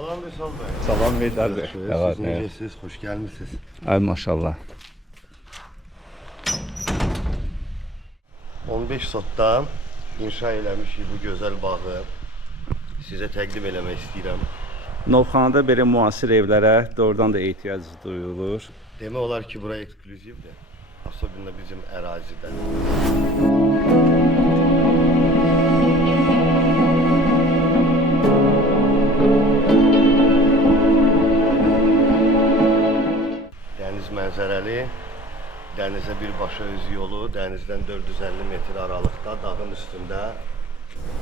Salam Vüsal bəy. Salam Veydar bəy. Siz necəsiniz? Xoş gəlmisiniz. Ay maşallah. 15 sotda inşa eləmişik bu gözəl bağı. Sizə təqdim eləmək istəyirəm. Novxanada belə müasir evlərə doğrudan da ehtiyac duyulur. Demək olar ki, bura eksklüzivdir. Особенно bizim ərazidə. Dəniz mənzərəli, dənizə birbaşa öz yolu, dənizdən 450 metr aralıqda, dağın üstündə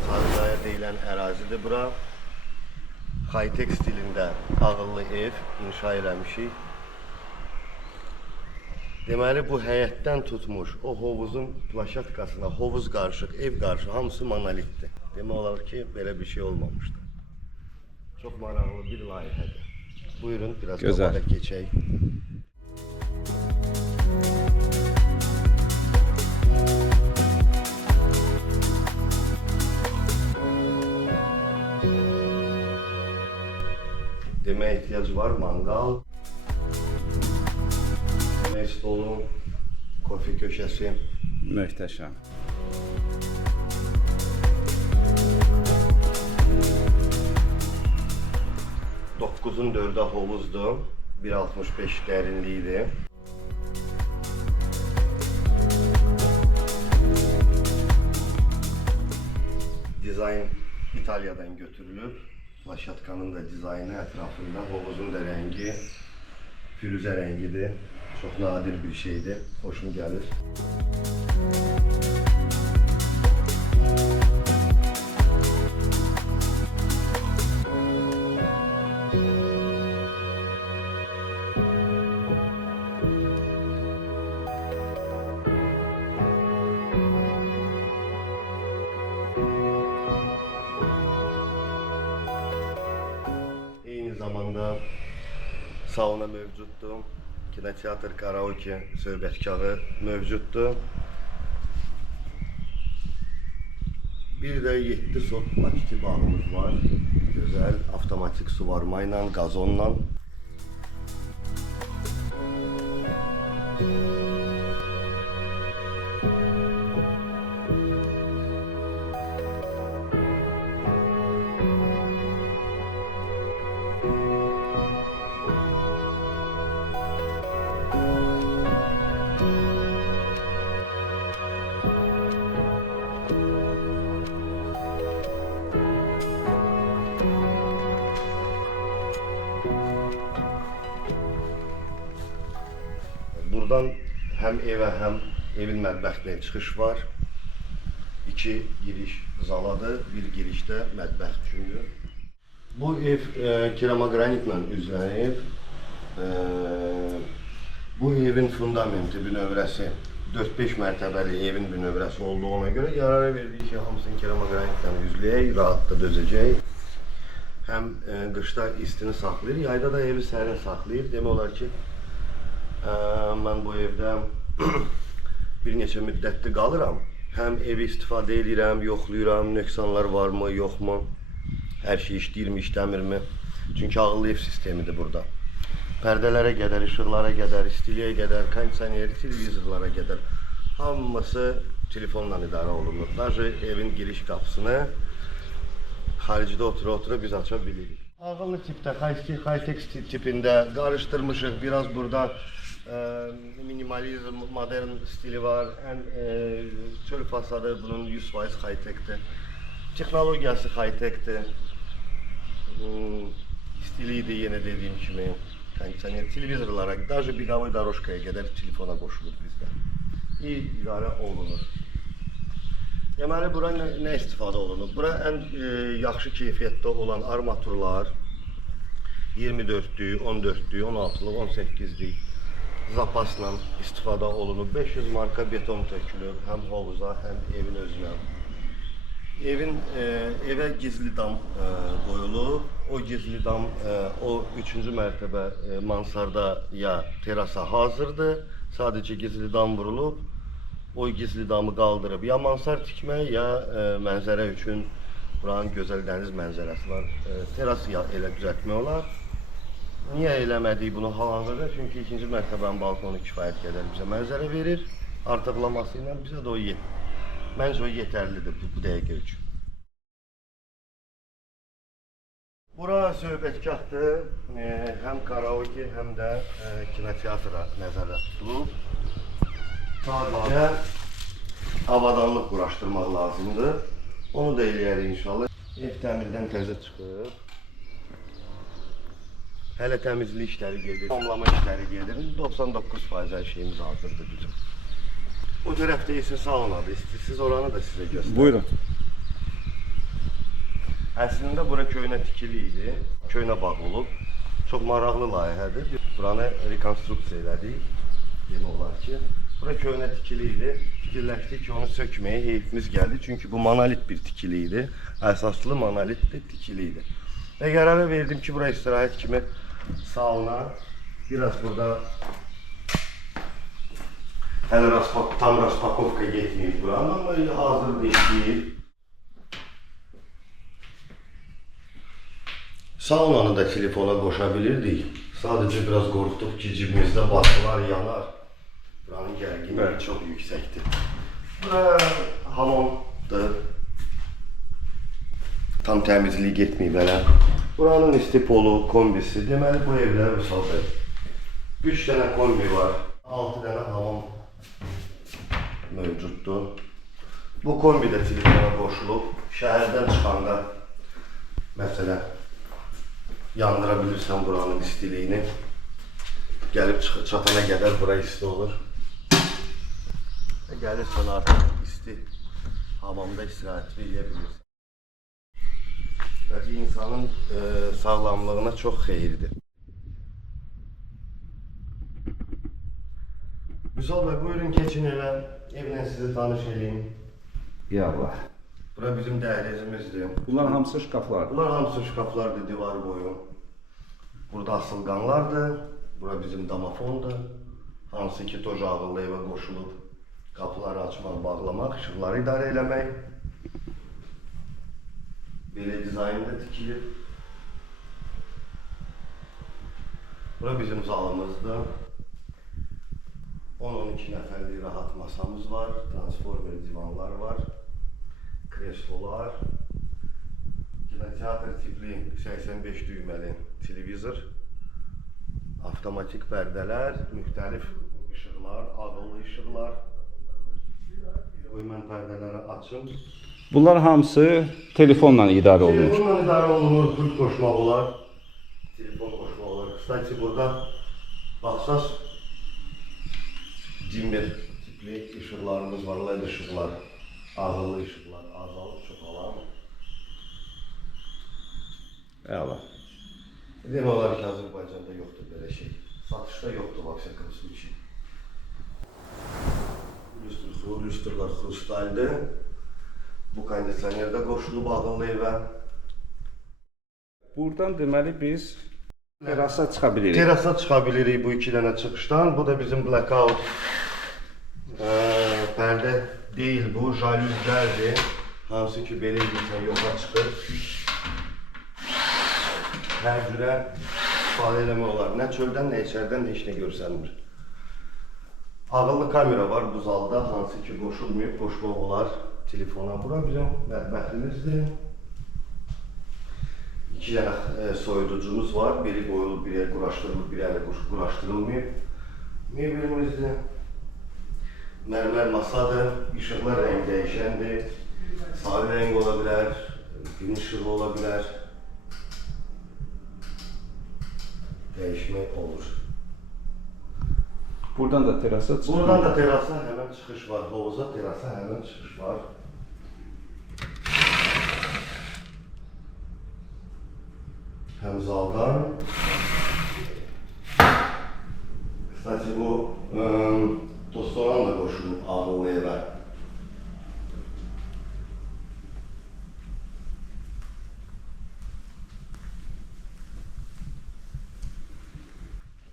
Xaricaya deyilən ərazidir bura. High-tech stilində ağıllı ev inşa eləmişik. Deməli, bu həyətdən tutmuş, o hovuzun plaşatkasına, hovuz qarışıq, ev qarışıq, hamısı monolitdir. Demək olar ki, belə bir şey olmamışdır. Çox maraqlı bir layihədir. Buyurun, biraz qabağa keçək. Deməyə ehtiyac var, mangal. Yemək stolu, kofe köşəsi. Möhtəşəm. Doqquzun 4-ə hovuzdur, 1.65 dərinliyidir. Dizayn İtalyadan götürülüb. Plaşatkanın da dizaynı ətrafında, hovuzun da rəngi firuzə rəngidir. Çox nadir bir şeydir, xoşum gəlir. Eyni zamanda sauna mövcuddur. Kinoteatr, karaoke, söhbətkarı mövcuddur. Bir də 7 sot bakiti bağımız var. Gözəl, avtomatik suvarma ilə, qazonla. Buradan həm evə, həm evin mətbəxinə çıxış var. 2 giriş zaladır, bir girişdə mətbəx üçündür. Bu ev keramogranitlə üzlənib. Bu evin fundamenti, bünövrəsi 4-5 mərtəbəli evin bünövrəsi olduğuna görə yarara verdik ki, hamısını keramogranitlə üzləyək, rahat da dözəcək. Həm qışda istini saxlayır, yayda da evi sərin saxlayır. Demək olar ki, mən bu evdə bir neçə müddətli qalıram. Həm evi istifadə edirəm, yoxlayıram, nöqsanlar varmı, yoxmu, hər şey işləyirmi, işləmirmi. Çünki ağıllı ev sistemidir burada. Pərdələrə qədər, işıqlara qədər, istiliyə qədər, kondisioner, televizorlara qədər hamısı telefonla idarə olunur. Даже evin giriş qapısını xaricdə otura-otura biz aça bilirik. Ağıllı tipdə, high-tech tipində qarışdırmışıq. Biraz burada minimalizm, modern stili var. Çöl fasadı bunun 100% high-techdir. Texnologiyası high-techdir. Stili də yenə dediyim kimi, kondisioner, televizorlara, даже beqavı daroşkaya qədər telefona qoşulur bizdə. İdarə olunur. Deməli, bura nə istifadə olunur? Bura ən yaxşı keyfiyyətdə olan armaturlar 24-lük, 14-lük, 16-lıq, 18-lik zapasla istifadə olunub. 500 marka beton tökülüb, həm hovuza, həm evin özünə. Evə gizli dam qoyulub. O gizli dam o 3-cü mərtəbə mansardaya, terasa hazırdır. Sadəcə gizli dam vurulub. O gizli damı qaldırıb ya mansard tikmək, ya mənzərə üçün Buranın gözəl dəniz mənzərəsi var. Terası elə düzəltmək olar. Niyə eləmədik bunu hal-hazırda? Çünki ikinci mərtəbənin balkonu kifayət qədər bizə mənzərə verir. Artıqlaması ilə bizə də o məncə o yetərlidir bu dəqiqə üçün. Bura söhbətgahdır. Həm karaoke, həm də kinoteatra nəzərdə tutulub. Sadəcə avadanlıq quraşdırmaq lazımdır. Onu da eləyərik inşallah. Ev təmirdən təzə çıxıb. Hələ təmizlik işləri gedir, tamamlama işləri gedir. 99% hər şeyimiz hazırdır bizim. O tərəfdə isə saunadır. İstəyirsiniz oranı da sizə göstərim. Buyurun. Əslində bura köhnə tikili idi, köhnə bağ olub. Çox maraqlı layihədir. Buranı rekonstruksiya elədik. Demək olar ki, bura köhnə tikili idi. Fikirləşdik ki, onu sökməyə heyfimiz gəldi. Çünki bu monolit bir tikili idi. Əsaslı monolitli tikili idi. Və qərara verdim ki, bura istirahət kimi sauna, biraz burada hələ tam raspakovka getməyib buranın, amma hazırda işləyir. Saunanı da telefona qoşa bilirdik. Sadəcə biraz qorxduq ki, cibimizdə basılar yanar. Buranın gərginliyi çox yüksəkdir. Bura hamamdır. Tam təmizliyi getməyib hələ. Buranın istipolu, kombisi. Deməli bu evlər misalda 3 dənə kombi var, 6 dənə hamam mövcuddur. Bu kombi də telefona qoşulub. Şəhərdən çıxanda məsələn yandıra bilirsən buranın istiliyini. Gəlib çatana qədər bura isti olur. Və gəlirsən artıq isti hamamda istirahət edə bilirsən. Və insanın sağlamlığına çox xeyirdir. Vüsal bəy, buyurun keçin elə. Evlə sizi tanış edeyim. Ya Allah. Bura bizim dəhlizimizdir. Bunlar hamısı şkaflardır. Bunlar hamısı şkaflardır, divar boyu. Burada asılqanlardır. Bura bizim damafondur. Hansı ki, toz ağıllı evə qoşulub. Qapıları açmaq, bağlamaq, işıqları idarə eləmək. Belə dizaynda tikilir. Bura bizim zalımızdır. 10-12 nəfərlik rahat masamız var. Transformer divanlar var. Kreslolar. Kinoteatr tipli 85 düyməli televizor. Avtomatik pərdələr, müxtəlif işıqlar, ağıllı işıqlar. Qoy mən pərdələri açım. Bunlar hamısı telefonla idarə olunur. Telefonla idarə olunur, pult qoşmaq olar. Telefon qoşmaq olar. Kısaca burada baxsaz dimmer tipli işıqlarımız var, LED işıqlar, ağıllı işıqlar, azalıb çoxalar. Əla. Demək olar ki, Azərbaycanda yoxdur belə şey. Satışda yoxdur Vaksakov случай. Lüstrlar xrustaldır. Bu kondisioner də qoşulub ağıllı evə. Buradan deməli biz terasa çıxa bilirik. Terasa çıxa bilirik bu iki dənə çıxışdan. Bu da bizim blackout pərdə deyil bu, jalüzlərdir. Hansı ki, belə edirsən, yoxa çıxır. Hər cürə istifadə eləmək olar. Nə çöldən, nə içərdən heç nə görsənmir. Ağıllı kamera var bu zalda, hansı ki qoşulmayıb, qoşmaq olar telefona. Bura bizim mətbəximizdir. İki dənə soyuducumuz var. Biri qoyulub, biri quraşdırılıb, biri quraşdırılmayıb. Mebelimizdir. Mərmər masadır. İşıqlar rəng dəyişəndir. Sarı rəng ola bilər, gün işığı ola bilər. Dəyişmək olur. Buradan da terasa çıxır. Buradan da terasa həmən çıxış var. Hovuza terasa həmən çıxış var. Həm zaldan. Kısaca bu restoran da qoşulub ağıllı evə.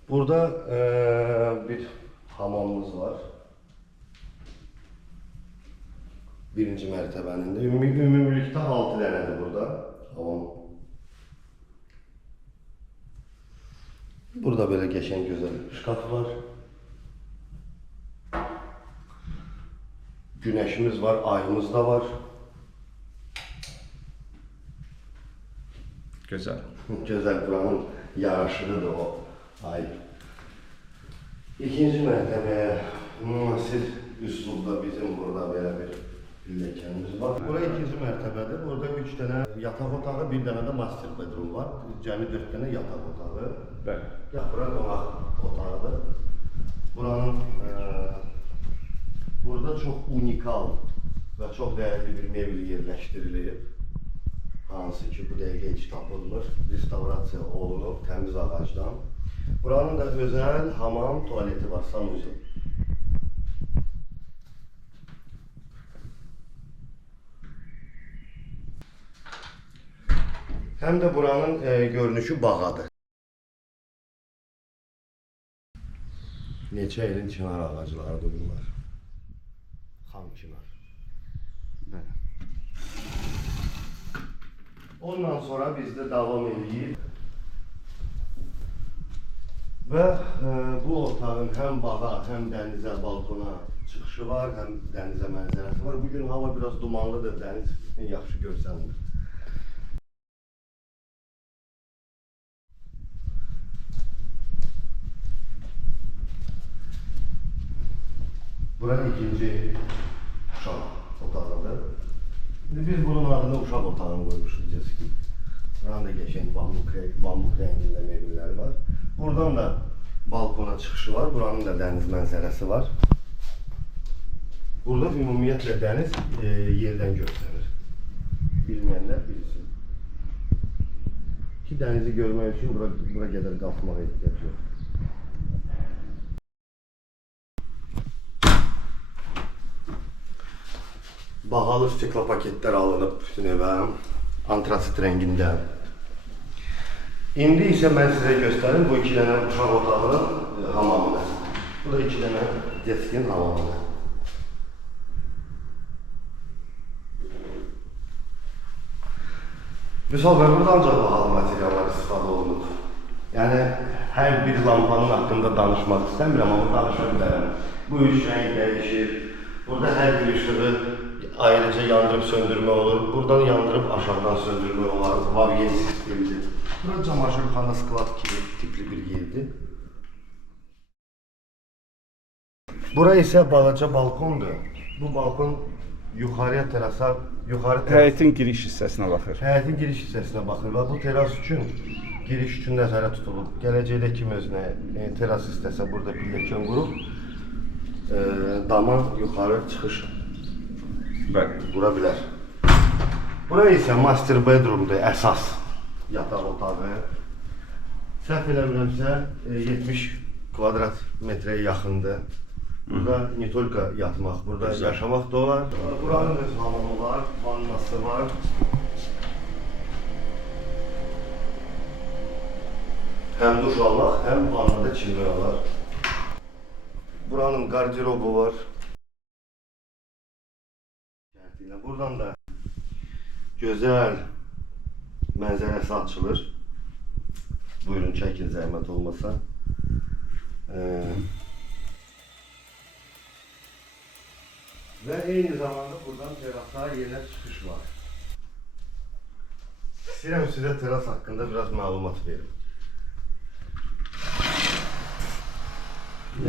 Burada bir hamamımız var. birinci mərtəbənin də. Ümumilikdə 6 dənədir burada. Tamam. Burada böyle geçen güzel şkaf var. Güneşimiz var, ayımız da var. Gözəl. Güzel buranın yaraşıqıdır o ay. İkinci mərtəbəyə müasir üslubda bizim burada belə bir pilləkənimiz var. Bura ikinci mərtəbədir. Burada 3 dənə yataq otağı, bir dənə də master bedroom var. Cəmi 4 dənə yataq otağı. Bəli. Bura qonaq otağıdır. Buranın burada çox unikal və çox dəyərli bir mebel yerləşdirilib. Hansı ki, bu dəqiqə heç tapılmır, restavrasiya olunub təmiz ağacdan. Buranın da özəl hamam, tualeti var, sanusi. Həm də buranın görünüşü bağadır. Neçə ilin çınar ağaclarıdır bunlar. Xam çınar. Bəli. Ondan sonra biz de devam edeyim. Və bu otağın hem bağa, hem dənizə, balkona çıxışı var, hem dənizə mənzərəsi var. Bugün hava biraz dumanlıdır, dəniz yaxşı görsənmir. Burası ikinci uşaq otağıdır. Biz bunun adını uşaq otağını koymuşuz ki. Buranın da geçen bambuk renginde mebelleri var. Buradan da balkona çıkışı var. Buranın da dəniz mənzərəsi var. Burada ümumiyyətlə dəniz yerdən göstərir. Bilməyənlər bilsin. Ki dənizi görmək üçün bura qədər qalxmağa ehtiyac yox. Bahalı stikla paketler alınıb bütün evə, antrasit rəngində. İndi isə mən sizə göstərim bu 2 dənə uşaq otağının hamamını. Bu da 2 dənə deskin hamamını. Misal və burada ancaq bahalı materiallar istifadə olunub. Yəni, hər bir lampanın haqqında danışmaq istəmirəm, amma danışa bilərəm. Bu 3 rəng dəyişir. Burada hər bir ışığı ayrıca yandırıp söndürme olur. Buradan yandırıp aşağıdan söndürme olur. Vavyen sistemidir. Burası çamaşırxana sklad tipli bir yerdir. Bura isə balaca balkondur. Bu balkon yuxarıya terasa, Həyətin giriş hissəsinə baxır. Həyətin giriş hissəsinə baxır və bu teras üçün giriş üçün nəzərə tutulub. Gələcəkdə kim özünə teras istəsə burada pilləkən qurub dama yuxarı çıxış qura bilər. Bura isə master bedroomdur, əsas yataq otağı. Səhv eləmirəmsə 70 kvadrat metrəyə yaxındır. Burada ne tolka yatmaq, burada yaşamaq da olar. Buranın öz hamamı var, vannası var. Həm duş almaq, həm vannada çilmək olar. Buranın qardirobu var. Buradan da gözəl mənzərəsi açılır. Buyurun çəkin zəhmət olmasa. Ve aynı zamanda buradan terasa yerine çıkış var. İstəyirəm sizə teras hakkında biraz məlumat verim.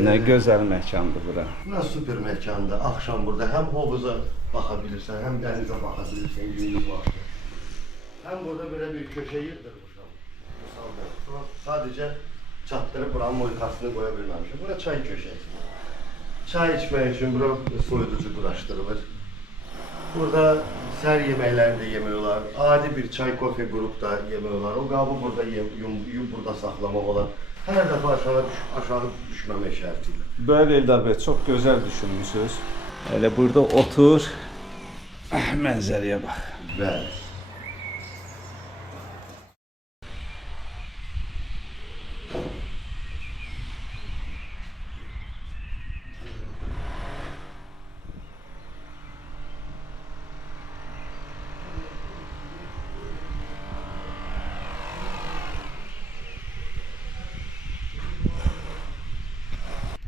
Nə gözəl məkandır bura. Bura süper məkandır. Axşam burada həm hovuza baxa bilirsən, həm dənizə baxa bilirsən günlük vaxtı. Həm burada belə bir köşə yığdırmışam. Misalda. Sadəcə çatdırıb buranın moykasını qoya bilməmişəm. Bura çay köşəsi. Çay içmək üçün bura soyuducu quraşdırılır. Burada səhər yeməklərini də yemək olar. Adi bir çay, kofe qrup da yemək olar. O qabı burada yuyub burada saxlamaq olar. Hər dəfə aşağı düşməmək şərtilə. Böyle Eldar bəy, çox gözəl düşünmüsünüz. Elə burada otur, mənzərəyə bax. Bəli.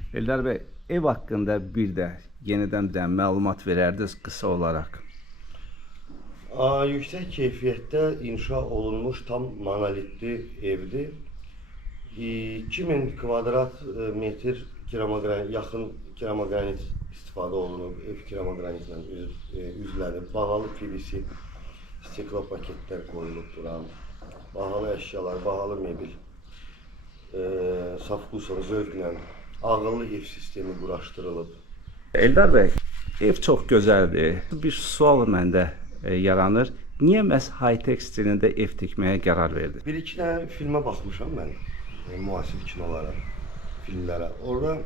Eldar bəy, ev haqqında bir də yenidən də məlumat verərdiniz qısa olaraq. Yüksək keyfiyyətdə inşa olunmuş tam monolitli evdir. 2000 kvadrat metr yaxın keramogranit istifadə olunub. Ev keramogranitlə üzlənib. Bahalı PVC stiklo paketlər qoyulub duran. Bahalı əşyalar, bahalı mebel. Safkusan, zövqlə ağıllı ev sistemi quraşdırılıb. Eldar bəy, ev çox gözəldir. Bir sual məndə yaranır. Niyə məhz high-tech stilində ev tikməyə qərar verdiniz? Bir-iki dənə filmə baxmışam mən, müasir kinolara, filmlərə. Orada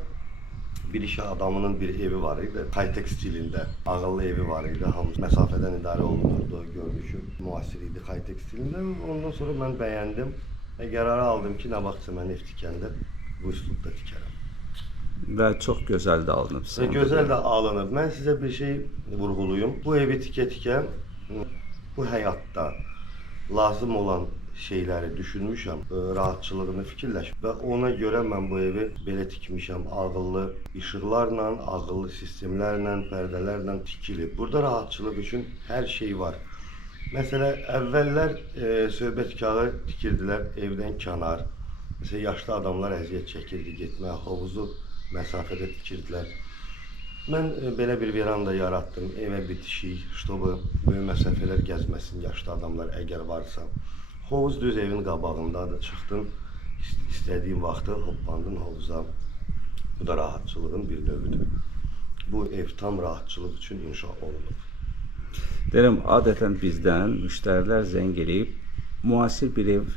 bir iş adamının bir evi var idi, high-tech stilində, ağıllı evi var idi. Hamı məsafədən idarə olunurdu, görünüşü müasir idi high-tech stilində. Ondan sonra mən bəyəndim və qərarı aldım ki, nə vaxtsa mən ev tikəndə bu üslubda tikərəm. Və çox gözəl də alınıb. Və gözəl də alınıb. Mən sizə bir şey vurğuluyum. Bu evi tikə-tikə bu həyatda lazım olan şeyləri düşünmüşəm, rahatçılığını fikirləşib və ona görə mən bu evi belə tikmişəm. Ağıllı işıqlarla, ağıllı sistemlərlə, pərdələrlə tikilib. Burada rahatçılıq üçün hər şey var. Məsələn, əvvəllər söhbətkarı tikirdilər evdən kənar. Məsələn, yaşlı adamlar əziyyət çəkirdi getməyə, hovuzu məsafədə tikirdilər. Mən belə bir veranda yaratdım, evə bitişik, чтобы böyük məsafələr gəzməsin yaşlı adamlar əgər varsa. Hovuz düz evin qabağındadır, çıxdım, istədiyim vaxtı hoppandım hovuza. Bu da rahatçılığın bir növüdür. Bu ev tam rahatçılıq üçün inşa olunub. Deyirəm, adətən bizdən müştərilər zəng eləyib, müasir bir ev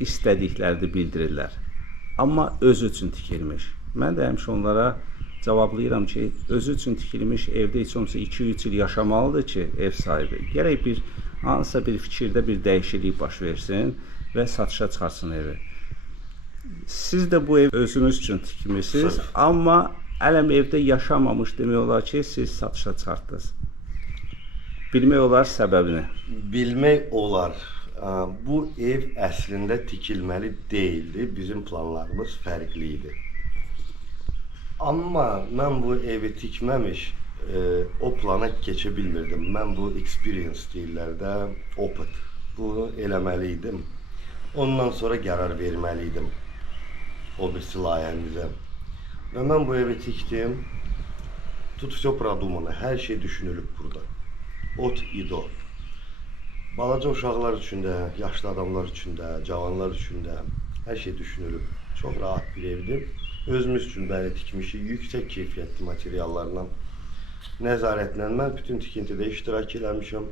istədiklərini bildirirlər. Amma özü üçün tikilmiş. Mən də həmişə onlara cavablayıram ki, özü üçün tikilmiş evdə heç olmasa 2-3 il yaşamalıdır ki, ev sahibi. Gərək hansısa bir fikirdə bir dəyişiklik baş versin və satışa çıxarsın evi. Siz də bu ev özünüz üçün tikmişsiniz, amma ələm evdə yaşamamış demək olar ki, siz satışa çıxartdınız. Bilmək olar səbəbini. Bilmək olar. Bu ev əslində tikilməli deyildi. Bizim planlarımız fərqli idi. Amma mən bu evi tikməmiş o plana keçə bilmirdim. Mən bu experience deyirlər də, opit. Bunu eləməli idim. Ondan sonra qərar verməli idim o birisi layihəmizə. Və mən bu evi tikdim. Тут все продумано. Hər şey düşünülüb burada. От и до. Balaca uşaqlar üçün də, yaşlı adamlar üçün də, cavanlar üçün də hər şey düşünülüb. Çox rahat bir evdir. Özümüz üçün belə tikmişik, yüksək keyfiyyətli materiallarla, nəzarətlə mən bütün tikintidə iştirak eləmişəm.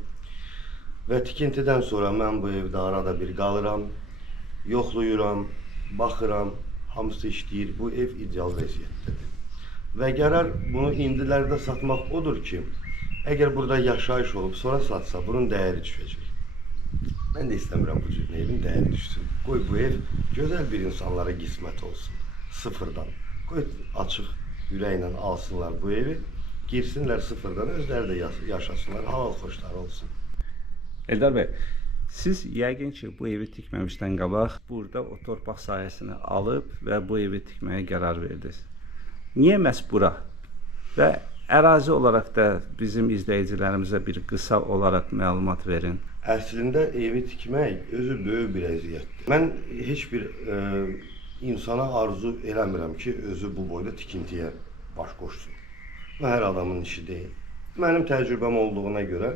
Və tikintidən sonra mən bu evdə arada bir qalıram, yoxluyuram, baxıram, hamısı işləyir. Bu ev ideal vəziyyətdədir. Və qərar bunu indilərdə satmaq odur ki, əgər burada yaşayış olub, sonra satsa, bunun dəyəri düşəcək. Mən də istəmirəm bu cür evin dəyəri düşsün. Qoy bu ev gözəl bir insanlara qismət olsun, sıfırdan. Qoy açıq ürəklə alsınlar bu evi, girsinlər sıfırdan, özləri də yaşasınlar, halal xoşları olsun. Eldar bəy, siz yəqin ki, bu evi tikməmişdən qabaq burada o torpaq sahəsini alıb və bu evi tikməyə qərar verdiniz. Niyə məhz bura? Və ərazi olaraq da bizim izləyicilərimizə bir qısa olaraq məlumat verin. Əslində evi tikmək özü böyük bir əziyyətdir. Mən heç bir insana arzu eləmirəm ki, özü bu boyda tikintiyə baş qoşsun. Bu hər adamın işi deyil. Mənim təcrübəm olduğuna görə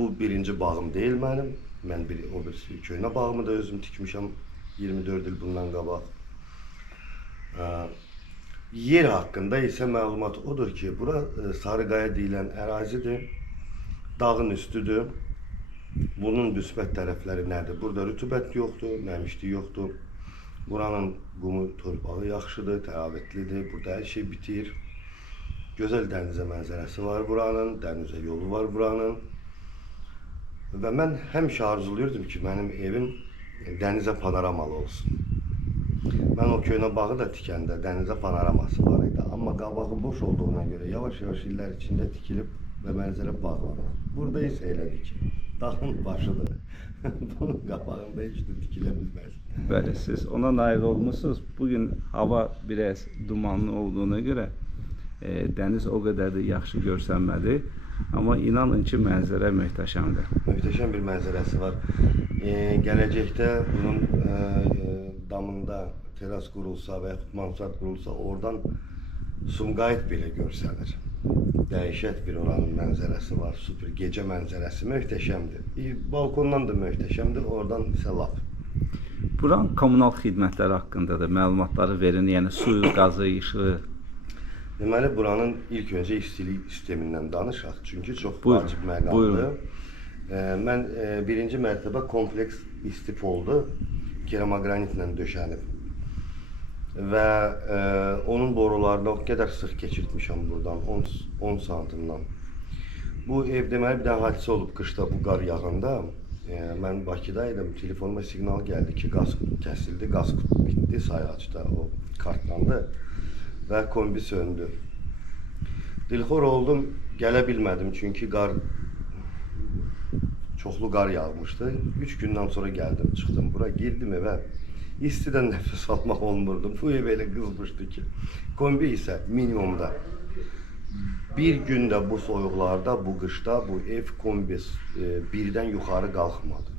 bu birinci bağım deyil mənim. Mən o birisi köhnə bağımı da özüm tikmişəm 24 il bundan qabaq. Yer haqqında isə məlumat odur ki, bura Sarıqaya deyilən ərazidir. Dağın üstüdür. Bunun müsbət tərəfləri nədir? Burada rütubət yoxdur, nəmişlik yoxdur. Buranın qumu torpağı yaxşıdır, təravətlidir. Burada hər şey bitir. Gözəl dənizə mənzərəsi var buranın, dənizə yolu var buranın. Və mən həmişə arzuluyordum ki, mənim evim dənizə panoramalı olsun. Mən o köhnə bağı da tikəndə dənizə panoraması var idi. Amma qabağı boş olduğuna görə yavaş-yavaş illər içində tikilib və mənzərə bağlanır. Burada isə elədir ki, Dağın başıdır. Bunun qabağında heç də tikilə bilməz. Bəli, siz ona nail olmusunuz. Bugün hava biraz dumanlı olduğuna göre deniz o kadar da yaxşı görsənmədi. Amma inanın ki, mənzərə möhtəşəmdir. Möhtəşəm bir mənzərəsi var. Gələcəkdə bunun damında teras qurulsa və yaxud mansard qurulsa, oradan Sumqayıt belə görsənir. Dəhşət bir oranın mənzərəsi var, super gecə mənzərəsi möhtəşəmdir. Balkondan da möhtəşəmdir, oradan isə lap. Buranın kommunal xidmətləri haqqında da məlumatları verin, yəni suyu, qazı, işığı. Deməli, buranın ilk öncə istilik sistemindən danışaq, çünki çox Buyurun, vacib məqamdır. buyurun. Mən birinci mərtəbə kompleks istif oldu, keramogranitlə döşənib. Və onun borularını o qədər sıx keçirtmişəm buradan, 10 santimdən. Bu ev deməli bir dənə hadisə olub qışda bu qar yağanda. Mən Bakıdaydım, telefonuma siqnal gəldi ki, qaz kəsildi, qaz bitdi sayğacda, o kartlandı və kombi söndü. Dilxor oldum, gələ bilmədim çünki çoxlu qar yağmışdı. 3 gündən sonra gəldim, çıxdım bura, girdim evə. İstidən nəfəs almaq olmurdu. Bu ev elə qızmışdı ki. Kombi isə minimumda. Bir gündə bu soyuqlarda, bu qışda bu ev kombi birdən yuxarı qalxmadı.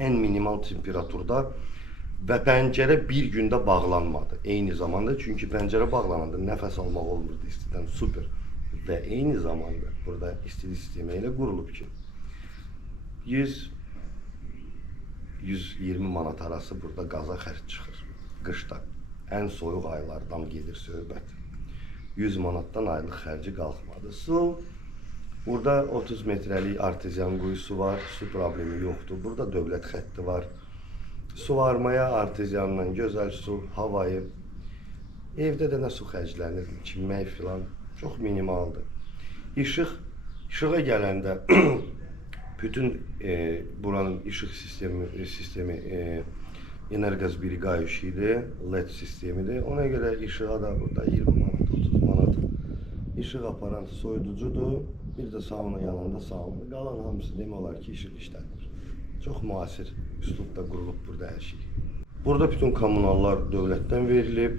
Ən minimal temperaturda və pəncərə bir gündə bağlanmadı. Eyni zamanda, çünki pəncərə bağlananda nəfəs almaq olmurdu istidən, super. Və eyni zamanda burada istilik sistemi ilə qurulub ki, 100-120 manat arası burada qaza xərc çıxır qışda. Ən soyuq aylardan gedir söhbət. 100 manatdan aylıq xərci qalxmadı. Su, burada 30 metrəlik artezyan quyusu var, su problemi yoxdur. Burada dövlət xətti var. Suvarmaya artezyanla gözəl su, havayı. Evdə də nə su xərclənir, çimmək filan çox minimaldır. İşığa gələndə bütün buranın işıq sistemi energosberigaющийdir, LED sistemidir. Ona görə işığa da burada 20 manat, 30 manat işıq aparan soyuducudur. Bir də sauna yanında sauna. Qalan hamısı demək olar ki, işıq işlədir. Çox müasir üslubda qurulub burada hər şey. Burada bütün kommunallar dövlətdən verilib.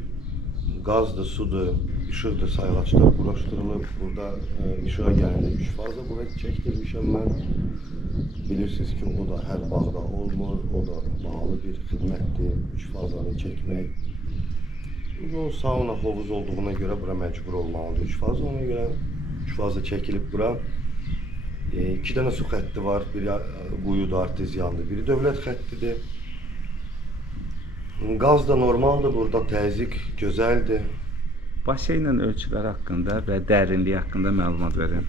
Qazdır, sudur, işıqdır, sayğaclar quraşdırılıb. Burada işığa gələndə 3 faza bura çəkdirmişəm mən. Bilirsiniz ki, o da hər bağda olmur, o da bahalı bir xidmətdir, 3 fazanı çəkmək. O sauna hovuz olduğuna görə bura məcbur olmalıdır 3 faza, ona görə 3 faza çəkilib bura. 2 dənə su xətti var, biri quyudur, artezyandır, biri dövlət xəttidir. Qaz da normaldır, burada təzyiq gözəldir. Baseynin ölçüləri haqqında və dərinliyi haqqında məlumat verin.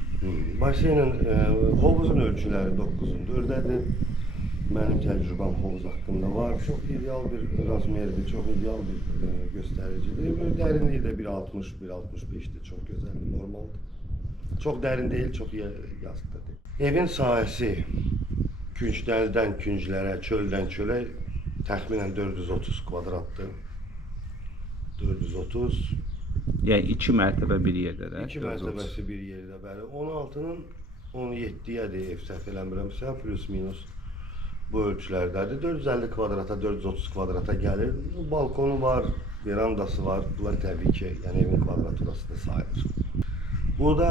Baseynin hovuzun ölçüləri 9-4-dədir. Mənim təcrübəm hovuz haqqında var. Çox ideal bir razmerdir, çox ideal bir göstəricidir. Dərinliyi də 1.60-1.65-dir, çox gözəldir, normaldır. Çox dərin deyil, çox yazıqdır. Evin sahəsi künclərdən künclərə, çöldən çölə təxminən 430 kvadratdır. 430. Yəni 2 mərtəbə bir yerdə də. 2 mərtəbəsi bir yerdə, bəli. 16-nın 17-yədir ev səhv eləmirəmsə, plus minus bu ölçülərdədir. 450 kvadrata, 430 kvadrata gəlir. Balkonu var, verandası var. Bunlar təbii ki, yəni evin kvadraturası da sayılır. Burada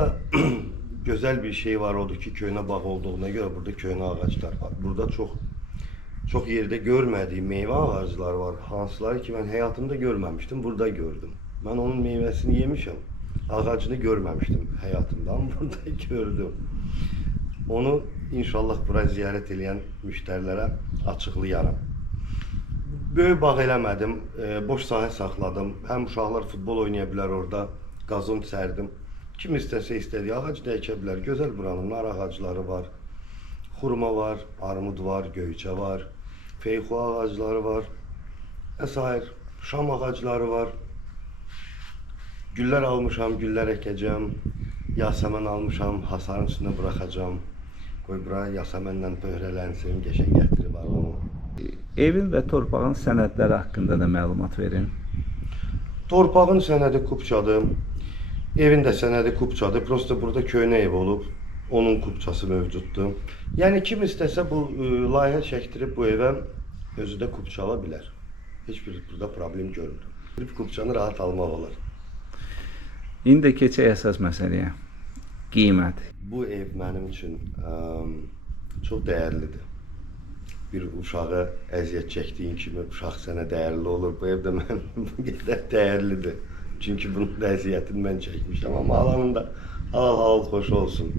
gözəl bir şey var, odur ki, köhnə bağ olduğuna görə burada köhnə ağaclar var. Burada çox yerdə görmədiyim meyvə ağacları var. Hansıları ki, mən həyatımda görməmişdim, burada gördüm. Mən onun meyvəsini yemişəm, ağacını görməmişdim həyatımda, amma burada gördüm. Onu inşallah bura ziyarət edən müştərilərə açıqlayaram. Böyük bağ eləmədim, boş sahə saxladım. Həm uşaqlar futbol oynaya bilər orada, qazon sərdim. Kim istəsə istədiyi ağac da əkə bilər. Gözəl buranın nar ağacları var, xurma var, armud var, göyçə var, feyxu ağacları var, əsair, şam ağacları var. Güllər almışam, güllər əkəcəm, yasəmən almışam, hasarın üstünə buraxacam. Qoy bura yasəmənlə pöhrələnsin, qəşəng gətiri var onu. Evin və torpağın sənədləri haqqında da məlumat verin. Torpağın sənədi Kupçadır, evin də sənədi Kupçadır. Prosta burada köhnə ev olub. Onun kubçası mövcuddur. Yəni kim istəsə bu layihə çəkdirib bu evə özü də kubça ala bilər. Heç bir burada problem görmürəm. Bir kubçanı rahat almaq olar. İndi keçək əsas məsələyə. Qiymət. Bu ev mənim üçün çox dəyərlidir. Bir uşağa əziyyət çəkdiyin kimi uşaq sənə dəyərli olur. Bu ev də mənim bu qədər dəyərlidir. Çünki bunun da əziyyətini mən çəkmişəm. Amma alanın da halal xoş olsun.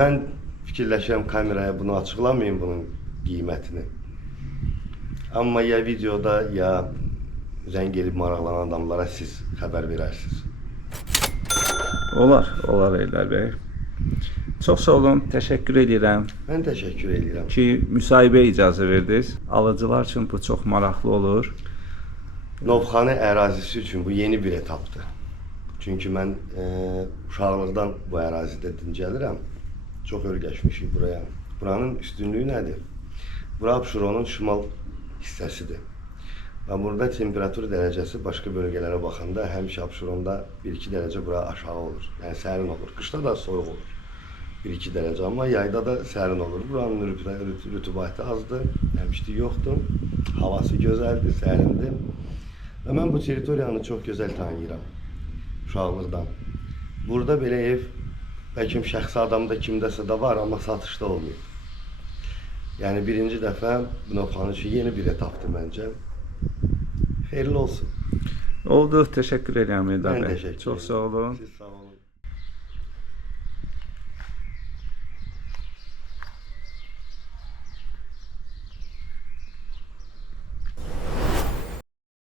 Mən fikirləşirəm kameraya bunu açıqlamayım bunun qiymətini. Amma ya videoda ya zəng edib maraqlanan adamlara siz xəbər verərsiniz. Olar Eldar bəy. Çox sağ olun, təşəkkür edirəm Mən təşəkkür edirəm. ki, müsahibəyə icazə verdiniz. Alıcılar üçün bu çox maraqlı olur. Novxanı ərazisi üçün bu yeni bir etapdır. Çünki mən uşaqlıqdan bu ərazidə dincəlirəm. Çox örgəşmişik buraya. Buranın üstünlüyü nədir? Bura Abşeronun şimal hissəsidir. Və burada temperatur dərəcəsi başqa bölgələrə baxanda həmişə Abşeronda 1-2 dərəcə bura aşağı olur. Yəni sərin olur. Qışda da soyuq olur. 1-2 dərəcə, amma yayda da sərin olur. Buranın rütubəti azdır, nəmişlik yoxdur. Havası gözəldir, sərindir. Və mən bu teritoriyanı çox gözəl tanıyıram. Uşaqlıqdan. Burada belə ev bəlkə şəxsi adamda kimdəsə də var, amma satışda olmuyor. Yəni birinci dəfə bu Novxanı üçün yeni bir etapdır məncə. Xeyirli olsun. Oldu, təşəkkür edirəm Eldar Mən bəy. təşəkkür Çox sağ olun. Siz sağ olun.